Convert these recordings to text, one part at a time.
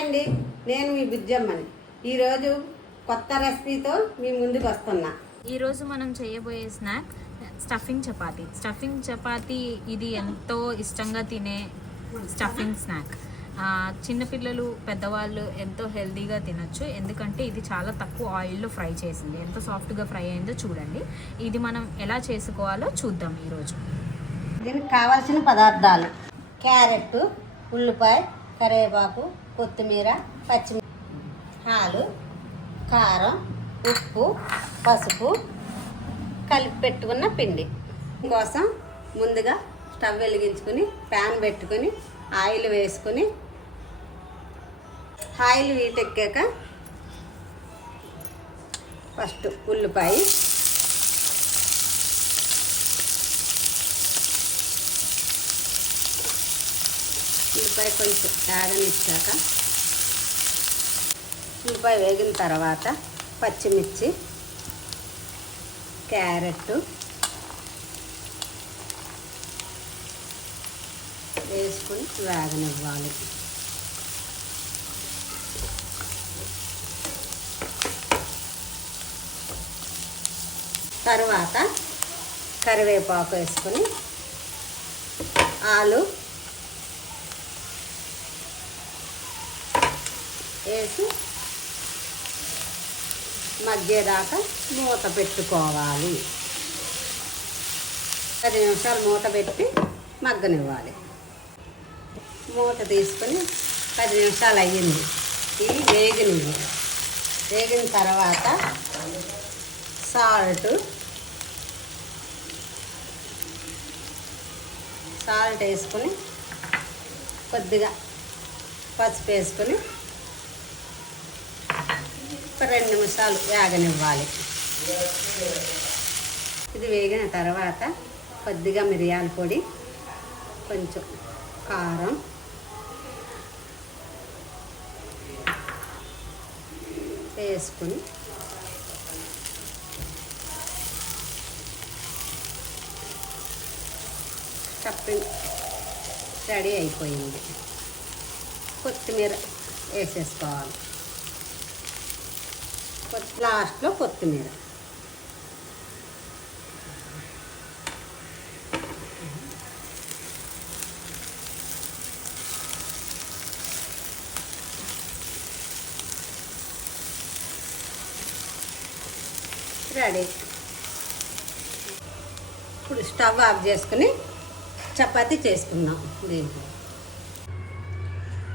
అండి, నేను మీ బుజ్జమ్మని. ఈరోజు కొత్త రెసిపీతో మీ ముందుకు వస్తున్నా. ఈరోజు మనం చేయబోయే snack stuffing chapati. Stuffing chapati ఇది ఎంతో ఇష్టంగా తినే స్టఫింగ్ స్నాక్. చిన్నపిల్లలు పెద్దవాళ్ళు ఎంతో హెల్తీగా తినచ్చు, ఎందుకంటే ఇది చాలా తక్కువ ఆయిల్లో ఫ్రై చేసింది. ఎంత సాఫ్ట్గా ఫ్రై అయిందో చూడండి. ఇది మనం ఎలా చేసుకోవాలో చూద్దాం ఈరోజు. దీనికి కావాల్సిన పదార్థాలు: క్యారెట్, ఉల్లిపాయ, కరివేపాకు, కొత్తిమీర, పచ్చిమిర్చి, పాలు, కారం, ఉప్పు, పసుపు, కలిపి పెట్టుకున్న పిండి. కోసం ముందుగా స్టవ్ వెలిగించుకొని ప్యాన్ పెట్టుకొని ఆయిల్ వేసుకొని ఆయిల్ వీటెక్కాక ఫస్ట్ ఉల్లిపాయ, కొంచెం వేగనిచ్చాక ఉల్లిపాయ వేగిన తర్వాత పచ్చిమిర్చి, క్యారెట్ వేసుకొని వేగనివ్వాలి. తర్వాత కరివేపాకు వేసుకొని ఆలు వేసి మగ్గేదాకా మూత పెట్టుకోవాలి. 10 నిమిషాలు మూత పెట్టి మగ్గనివ్వాలి. మూత తీసుకొని 10 నిమిషాలు అయ్యింది. ఇవి వేగిన తర్వాత సాల్ట్ వేసుకొని కొద్దిగా పసుపు వేసుకొని 2 నిమిషాలు వేగనివ్వాలి. ఇది వేగిన తర్వాత కొద్దిగా మిరియాల పొడి, కొంచెం కారం, వేసుకొని స్టఫింగ్ రెడీ అయిపోయింది. కొత్తిమీర వేసేసుకోవాలి. లాస్ట్లో కొత్తిమీర. రెడీ. ఇప్పుడు స్టవ్ ఆఫ్ చేసుకుని చపాతీ చేసుకుందాం. దీంట్లో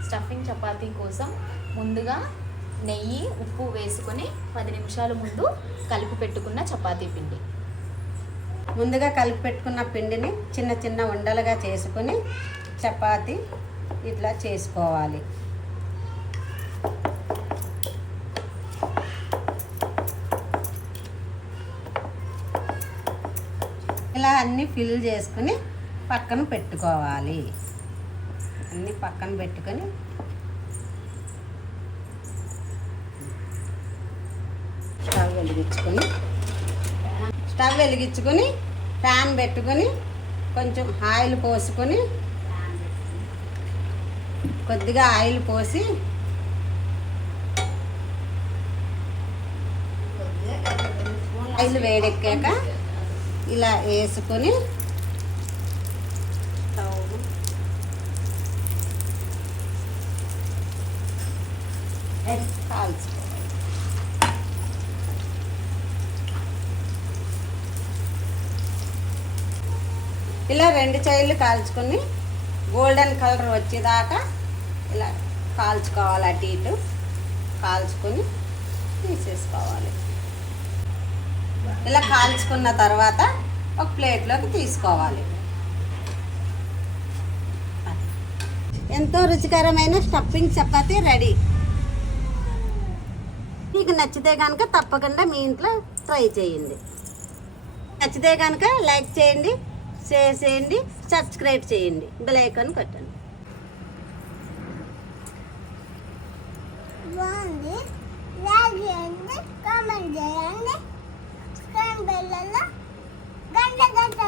స్టఫింగ్ చపాతీ కోసం ముందుగా నెయ్యి, ఉప్పు వేసుకొని 10 నిమిషాల ముందు కలిపి పెట్టుకున్న చపాతీ పిండి. ముందుగా కలిపి పెట్టుకున్న పిండిని చిన్న చిన్న ఉండలుగా చేసుకొని చపాతీ ఇట్లా చేసుకోవాలి. ఇలా అన్నీ ఫిల్ చేసుకుని పక్కన పెట్టుకోవాలి. అన్నీ పక్కన పెట్టుకొని స్టవ్ వెలిగించుకొని ప్యాన్ పెట్టుకొని కొంచెం ఆయిల్ పోసుకొని కొద్దిగా ఆయిల్ పోసి ఆయిల్ వేడెక్కాక ఇలా వేసుకొని కాల్చుకోవాలి. ఇలా 2 సైడ్లు కాల్చుకొని గోల్డెన్ కలర్ వచ్చేదాకా ఇలా కాల్చుకోవాలి. అటు ఇటు కాల్చుకొని తీసేసుకోవాలి. ఇలా కాల్చుకున్న తర్వాత ఒక ప్లేట్లోకి తీసుకోవాలి. ఎంతో రుచికరమైన స్టఫింగ్ చపాతీ రెడీ. మీకు నచ్చితే కనుక తప్పకుండా మీ ఇంట్లో ట్రై చేయండి. నచ్చితే కనుక లైక్ చేయండి, షేర్ చేయండి, సబ్స్క్రైబ్ చేయండి, బెల్ ఐకాన్ కొట్టండి. లైక్ చేయండి, కామెంట్ చేయండి, గంట కొట్టండి.